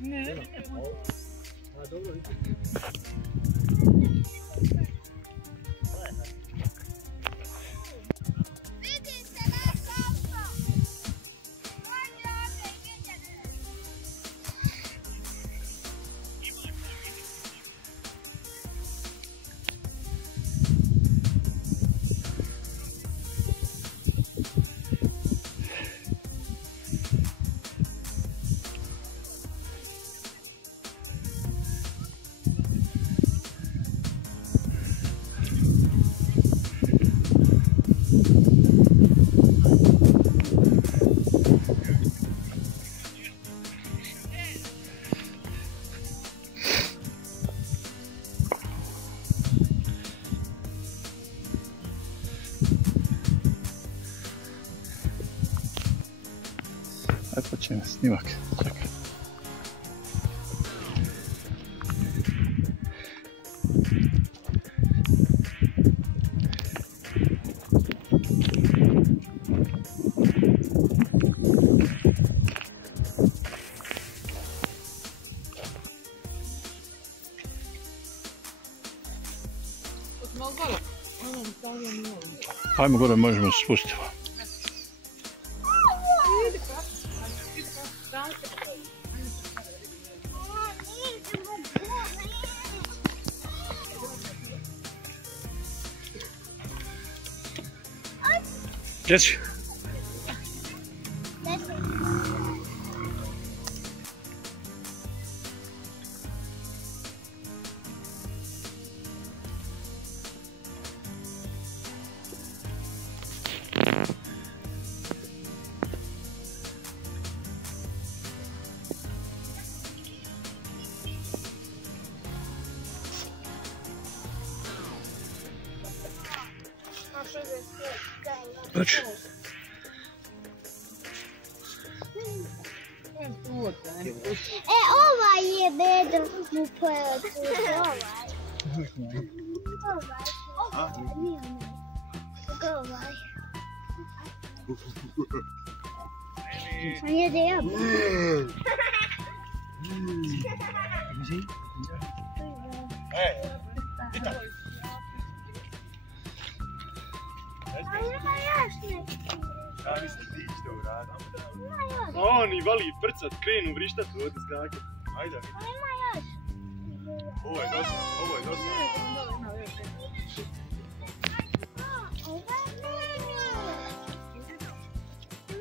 Ne. A dobro, Ajde počinje snimak. Čekaj. Ajmo gore, možemo se spustiti. Gdje si? Dođi. Ovaj je bedro mu pojacu. Ovaj. Ovaj. On jede jabuku. Ja mislim ti ćete uraditi. Oni vali prcat, krenu vrištat ovdje skakat. Ajde. Ima još. Ovo je dosta, ovo je dosta.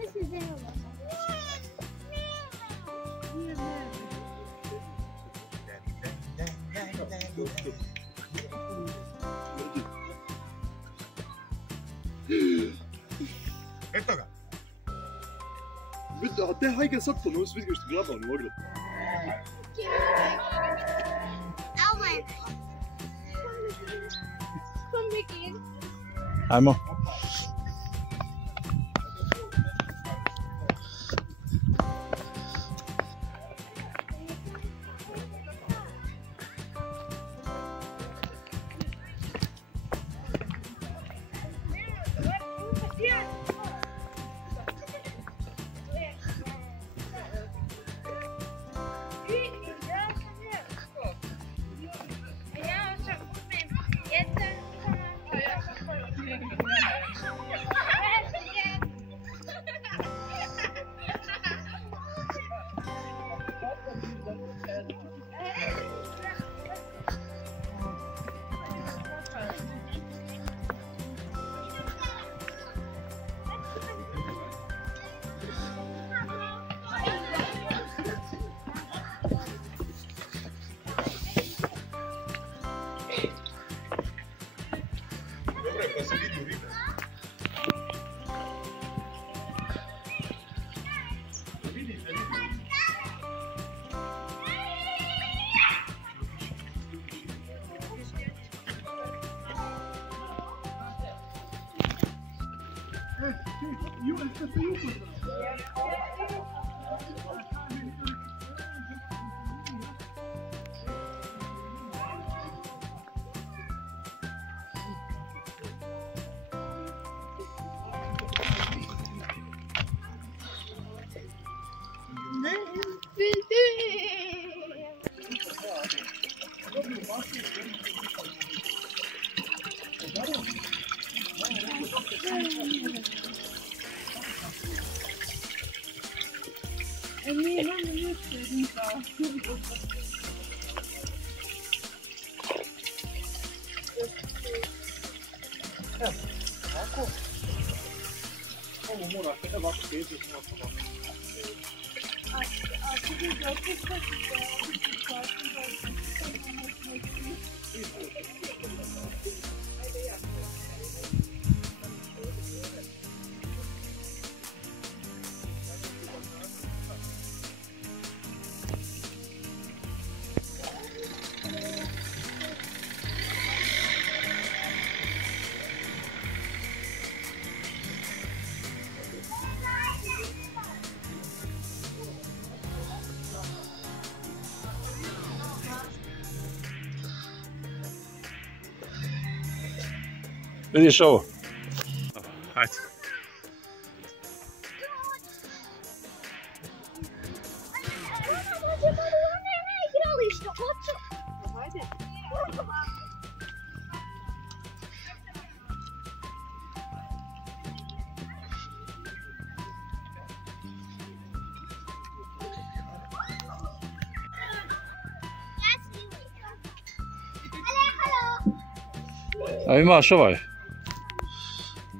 Mislim da je ovo. Eto ga. A te hajde sad ponos, vidi ga što glava on mogla. Ajmo. Ovo mora se ovako peti. Vidiš ovo? Hajde. A imaš ovaj?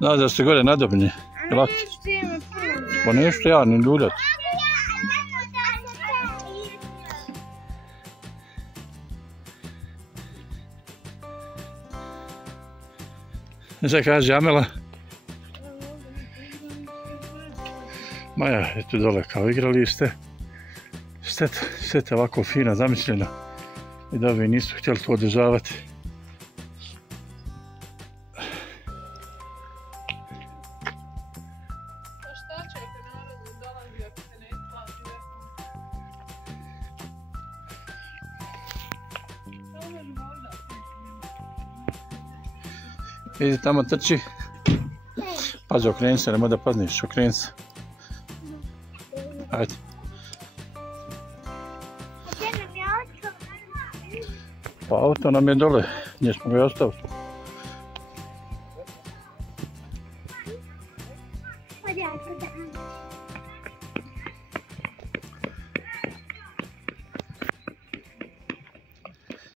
Znaš da ste gore nadobni. Laki. Pa nešto ja, ni ljuljat. Šta kaže Amela? Maja je tu dole kao igralište. Šteta ovako fina, zamišljena. I da ovi nisu htjeli to održavati. Vidi tamo trči. Pazi, okreni se, nemoj da padneš, okreni se. Ajde. Pa auto nam je dole, gdje smo ga ostavili.